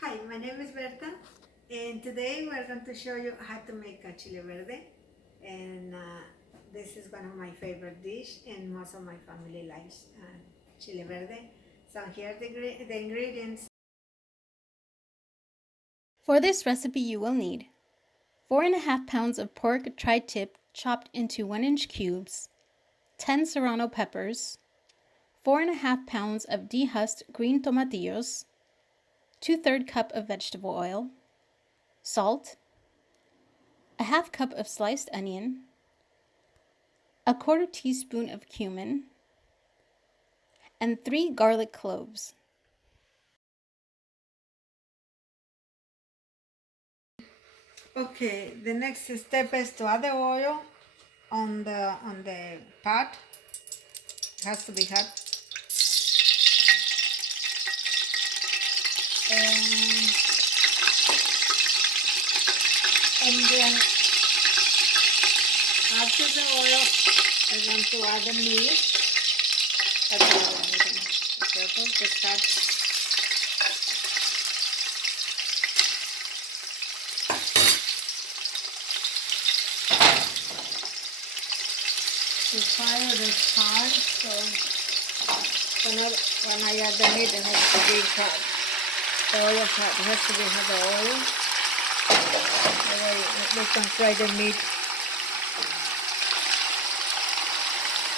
Hi, my name is Berta, and today we're going to show you how to make a chile verde. And this is one of my favorite dish, and most of my family likes chile verde. So here are the ingredients. For this recipe you will need 4.5 pounds of pork tri-tip chopped into 1-inch cubes, 10 serrano peppers, 4.5 pounds of dehusked green tomatillos, 2/3 cup of vegetable oil, salt, a half cup of sliced onion, a 1/4 teaspoon of cumin, and 3 garlic cloves. Okay, the next step is to add the oil on the pot. It has to be hot. And, and then after the oil, I'm going to add the meat. That's all I'm going to be careful to start. The fire is hot, so when I add the meat, it has to be hot. The oil hot, it has to be hot, the oil. That way we can fry the meat.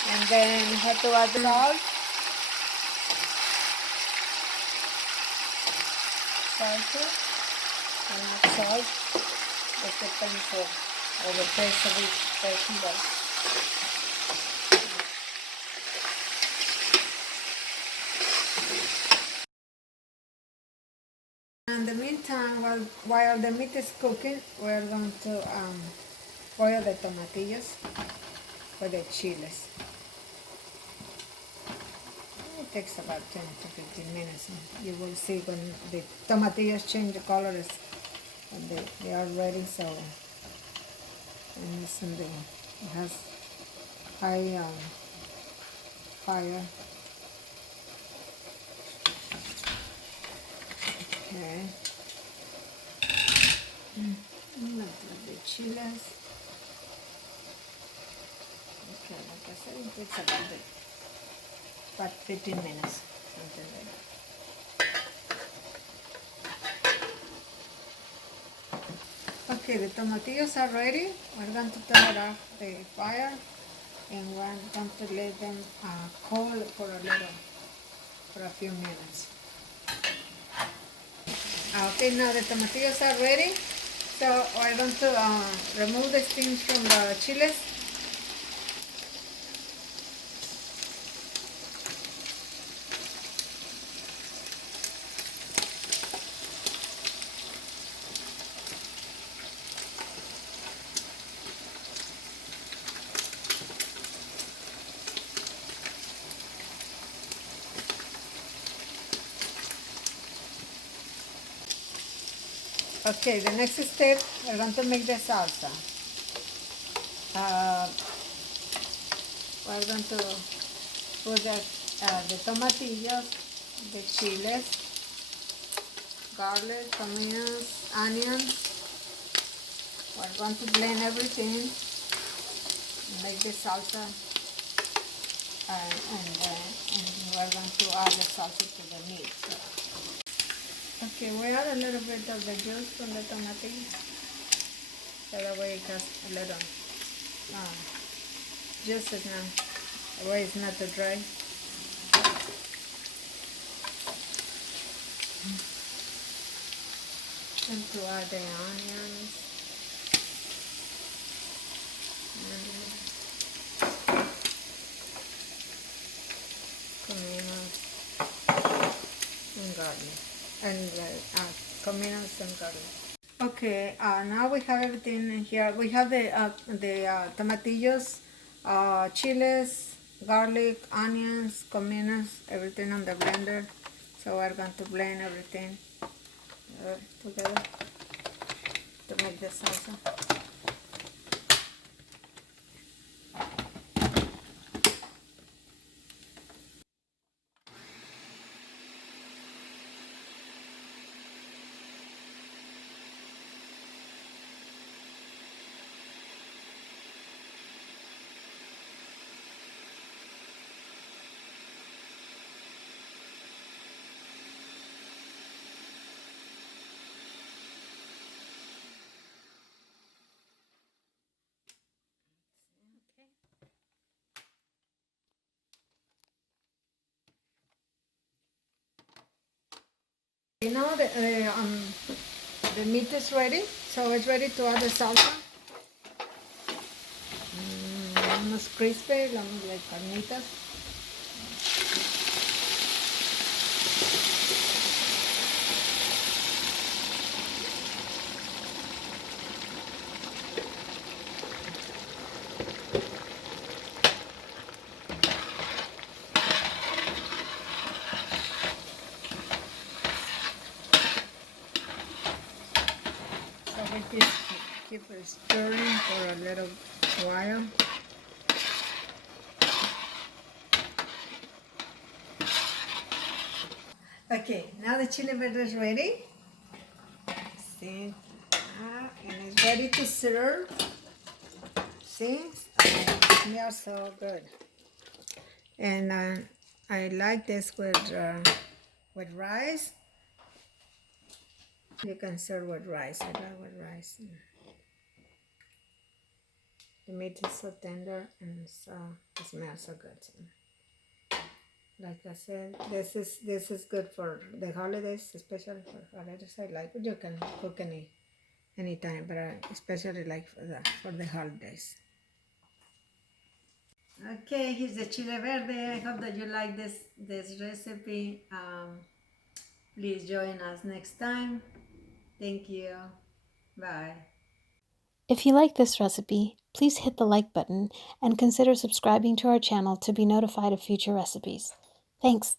And then you have to add the salt. Salt. And not salt. It depends on the taste of each person. In the meantime, while the meat is cooking, we're going to boil the tomatillos for the chiles. It takes about 10 to 15 minutes. You will see when the tomatillos change the colors when they are ready. So, and it has high fire. Okay. The chiles. Okay, like I said, it takes about 15 minutes, something like that. Okay, the tomatillos are ready. We're going to turn it off the fire and we're going to let them cool for a few minutes. Okay, now the tomatillos are ready. So we're going to remove the steams from the chiles. Okay, the next step, we're going to make the salsa. We're going to put the tomatillos, the chiles, garlic, tomatoes, onions. We're going to blend everything, make the salsa, and we're going to add the salsa to the meat. So. Okay, we add a little bit of the juice from the tomatillos, so that way it has a little juices now. That way it's not too dry. And to add the onions. Tomatoes and garlic. And tomatoes and garlic. Okay, now we have everything in here. We have the tomatillos, chiles, garlic, onions, cominos, everything on the blender. So we're going to blend everything together to make the salsa. You know the meat is ready, so it's ready to add the salsa. Almost crispy, almost like carnitas. So we just keep it stirring for a little while. Okay, now the chili verde is ready. See, and it's ready to serve. See, it smells so good. And I like this with rice. You can serve with rice. I like with rice. The meat is so tender and it smells so good. Like I said, this is good for the holidays, especially for holidays. I like it. You can cook any time, but I especially like for the holidays. Okay, here's the chile verde. I hope that you like this recipe. Please join us next time. Thank you. Bye. If you like this recipe, please hit the like button and consider subscribing to our channel to be notified of future recipes. Thanks!